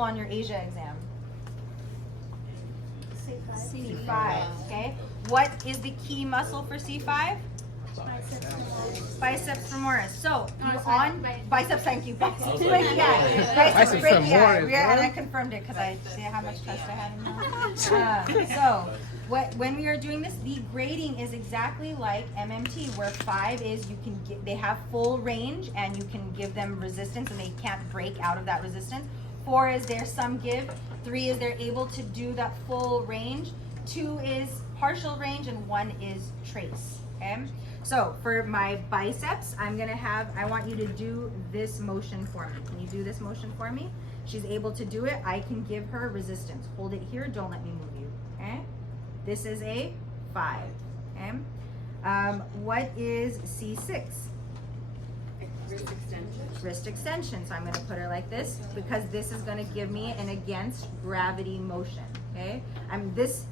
muscle on your Asia exam? C5. Okay. What is the key muscle for C5? Biceps femoris. So biceps. Thank you. Biceps brachialis. Yeah, and I confirmed it because I see how much test I had in there. So when we are doing this, the grading is exactly like MMT, where 5 is they have full range and you can give them resistance and they can't break out of that resistance. 4 is there's some give. 3 is they're able to do that full range. 2 is partial range and 1 is trace. Okay. So for my biceps, I want you to do this motion for me. Can you do this motion for me? She's able to do it. I can give her resistance. Hold it here. Don't let me move you. Okay. This is a 5. Okay. What is C6? Wrist extension. Wrist extension. So I'm going to put her like this because this is going to give me an against gravity motion. Okay. This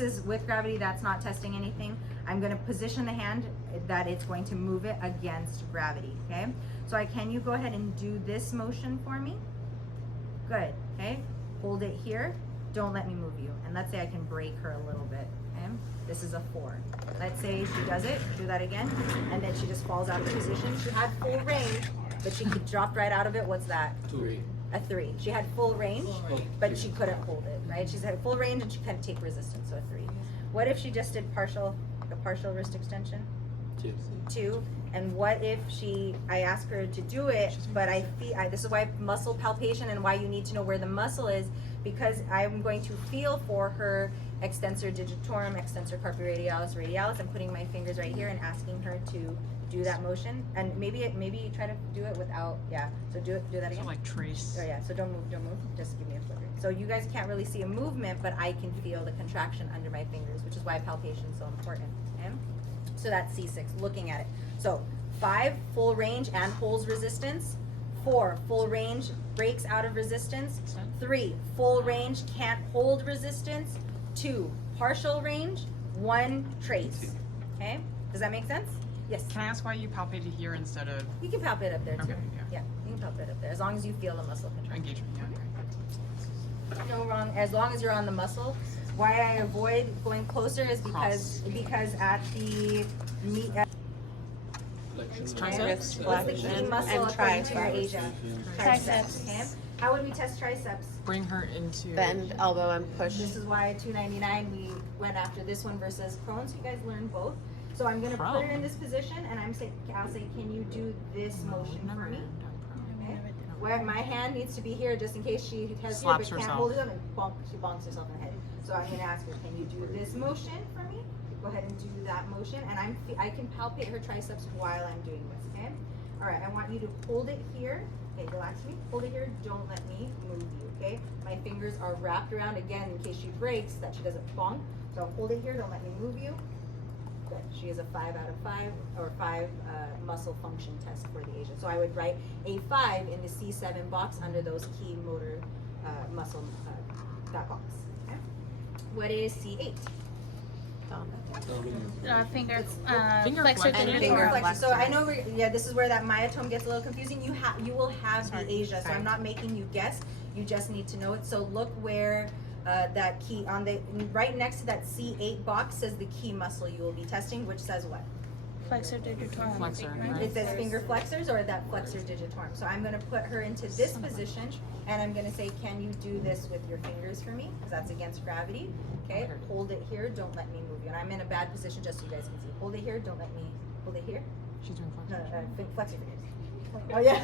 is with gravity. That's not testing anything. I'm going to position the hand that it's going to move it against gravity. Okay. So can you go ahead and do this motion for me? Good. Okay. Hold it here. Don't let me move you. And let's say I can break her a little bit. Okay. This is a 4. Let's say she does it. Do that again. And then she just falls out of position. She had full range, but she dropped right out of it. What's that? 3. A 3. She had full range, but she couldn't hold it, right? She's had full range and she couldn't take resistance, so a 3. What if she just did the partial wrist extension? 2. And what if I ask her to do it, but this is why muscle palpation and why you need to know where the muscle is, because I'm going to feel for her extensor digitorum, extensor carpi radialis. I'm putting my fingers right here and asking her to do that motion. And maybe try to do it without, yeah. So do that again. So like trace. Oh yeah, so don't move. Just give me a flicker. So you guys can't really see a movement, but I can feel the contraction under my fingers, which is why palpation is so important. Okay? So that's C6, looking at it. So 5, full range and holds resistance. 4, full range, breaks out of resistance. 3, full range, can't hold resistance. 2, partial range. 1, trace. Okay? Does that make sense? Yes. Can I ask why you palpated here instead of You can palpate up there too. Okay, Yeah, you can palpate up there as long as you feel the muscle contraction. engagement? Yeah. No wrong, as long as you're on the muscle. Why I avoid going closer is because at the Triceps, what's the key muscle according to your Asia? Triceps. Okay. How would we test triceps? Bring her into Bend, elbow, and push. This is why at 299 we went after this one versus prone. So you guys learn both. So I'm gonna put her in this position, and I'll say, can you do this motion for me? Okay. Where my hand needs to be here just in case she has Slaps here but can't herself. hold it up and she bonks herself in the head. So I'm gonna ask her, can you do this motion for me? Go ahead and do that motion, and I can palpate her triceps while I'm doing this. Okay. All right. I want you to hold it here. Okay, relax me. Hold it here. Don't let me move you. Okay. My fingers are wrapped around again in case she breaks, that she doesn't bonk. So hold it here. Don't let me move you. Good. She is a 5 out of 5 or 5 muscle function test for the Asia. So I would write a 5 in the C7 box under those key motor muscle that box. Okay. What is C8? Finger Finger flexor flexion. digitorum. Finger flexion. So I know this is where that myotome gets a little confusing. You will have the Asia, so I'm not making you guess. You just need to know it. So look where that key on the right next to that C8 box says the key muscle you will be testing, which says what? Flexor digitorum. Flexor, right? It says finger flexors or that flexor digitorum. So I'm going to put her into this position, and I'm going to say, can you do this with your fingers for me? Because that's against gravity. Okay, hold it here. Don't let me move you. And I'm in a bad position just so you guys can see. Hold it here. Don't let me. Hold it here. She's doing No, flexor. flex your fingers. Oh yeah.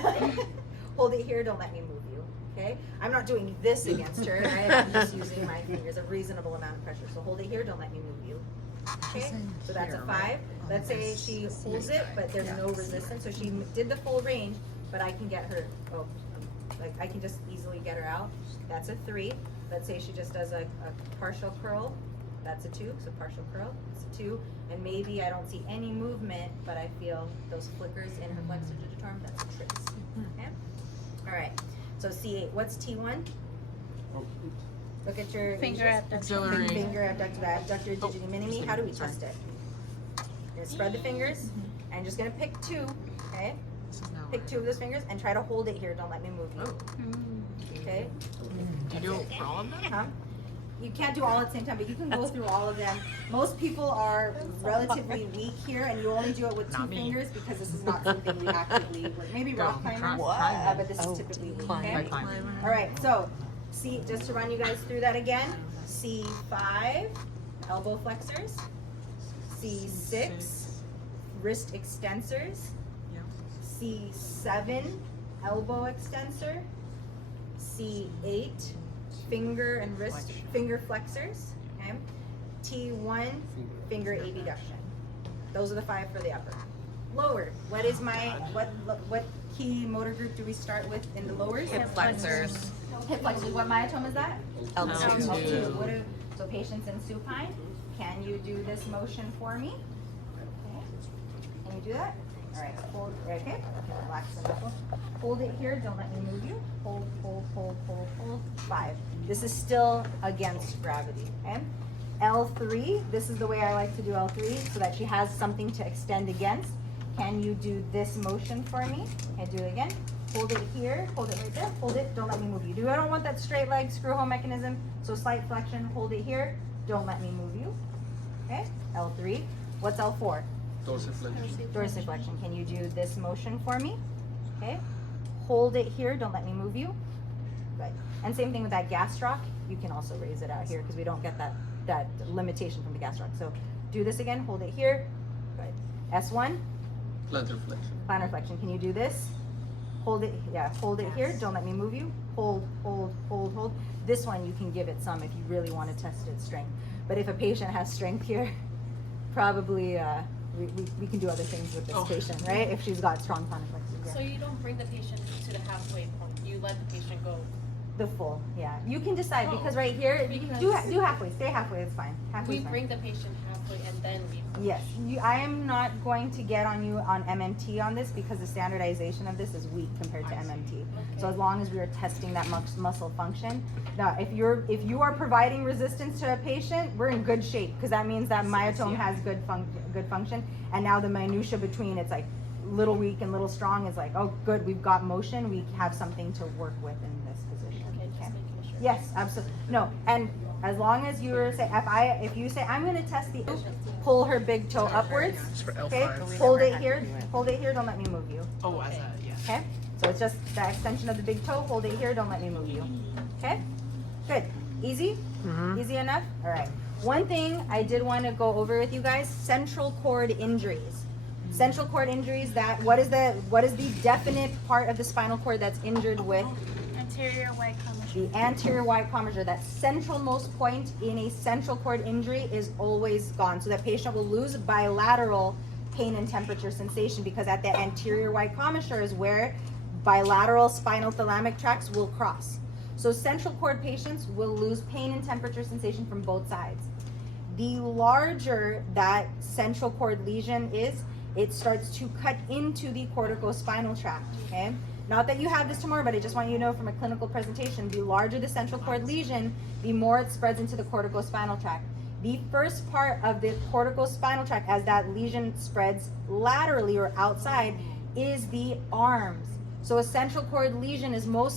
Hold it here. Don't let me move you. Okay. I'm not doing this against her. Right? I'm just using my fingers, a reasonable amount of pressure. So hold it here. Don't let me move you. Okay. So that's a 5. Let's say she holds it, but there's no resistance. So she did the full range, but I can get her. Like I can just easily get her out. That's a 3. Let's say she just does a partial curl. That's a 2. So partial curl. It's a 2. And maybe I don't see any movement, but I feel those flickers in her flexor digitorum. That's a trace. Okay. All right. So C8. What's T1? Look at your Finger abduction. Auxiliary. finger abductor, abductor digiti minimi. How do we test it? You're gonna spread the fingers, and I'm just gonna pick 2. Okay. This is now Pick 2 of those fingers and try to hold it here. Don't let me move you. Okay. Do you do all of them? Huh? You can't do all at the same time, but you can go through all of them. Most people are relatively weak here, and you only do it with two Not me. fingers because this is not something we actively work. Maybe rock climbers, but this is typically weak. Okay? All right, so see, just to run you guys through that again. C5, elbow flexors. C6, wrist extensors. C7, elbow extensor. C8, finger and wrist finger flexors. Okay. T1, finger abduction. Those are the 5 for the upper. Lower. What is my what key motor group do we start with in the lowers? Hip flexors. Hip flexors. What myotome is that? L2. L2. So patients in supine, can you do this motion for me? Okay. Can you do that? All right, hold, okay, relax the muscle. Hold it here, don't let me move you. Hold, hold, hold, hold, hold. 5. This is still against gravity, okay? L3, this is the way I like to do L3, so that she has something to extend against. Can you do this motion for me? Okay, do it again. Hold it here, hold it right there, hold it, don't let me move you. I don't want that straight leg screw home mechanism, so slight flexion, hold it here, don't let me move you. Okay, L3. What's L4? Dorsiflexion. Can you do this motion for me? Okay. Hold it here. Don't let me move you. Good. And same thing with that gastroc. You can also raise it out here because we don't get that limitation from the gastroc. So do this again. Hold it here. Good. S1. Plantar flexion. Plantar flexion. Can you do this? Hold it. Yeah. Hold it here. Don't let me move you. Hold, hold, hold, hold. This one you can give it some if you really want to test its strength. But if a patient has strength here, probably we can do other things with this patient, right? If she's got strong plantar flexors. Yeah. So you don't bring the patient to the halfway point. You let the patient go. The full, yeah. You can decide because right here, you can do halfway. Stay halfway. It's fine. Halfway. We bring the patient halfway and then we. Yes, I am not going to get on you on MMT on this because the standardization of this is weak compared to MMT. Okay. So as long as we are testing that muscle function, now if you are providing resistance to a patient, we're in good shape because that means that myotome has good function, and now the minutia between it's like little weak and little strong is like, oh good, we've got motion, we have something to work with in this position. Okay, just making sure. Yes, absolutely. No, and as long as you say, if you say, I'm going to test the, pull her big toe upwards. Okay, hold it here, don't let me move you. Oh, as a, yeah. Okay, so it's just the extension of the big toe, hold it here, don't let me move you. Okay, good. Easy? Easy enough? All right. One thing I did want to go over with you guys, central cord injuries. Central cord injuries, what is the definite part of the spinal cord that's injured with? Anterior white commissure. The anterior white commissure, that centralmost point in a central cord injury is always gone. So that patient will lose bilateral pain and temperature sensation because at the anterior white commissure is where bilateral spinal thalamic tracts will cross. So central cord patients will lose pain and temperature sensation from both sides. The larger that central cord lesion is, it starts to cut into the corticospinal tract, okay? Not that you have this tomorrow, but I just want you to know from a clinical presentation, the larger the central cord lesion, the more it spreads into the corticospinal tract. The first part of the corticospinal tract, as that lesion spreads laterally or outside, is the arms. So a central cord lesion is more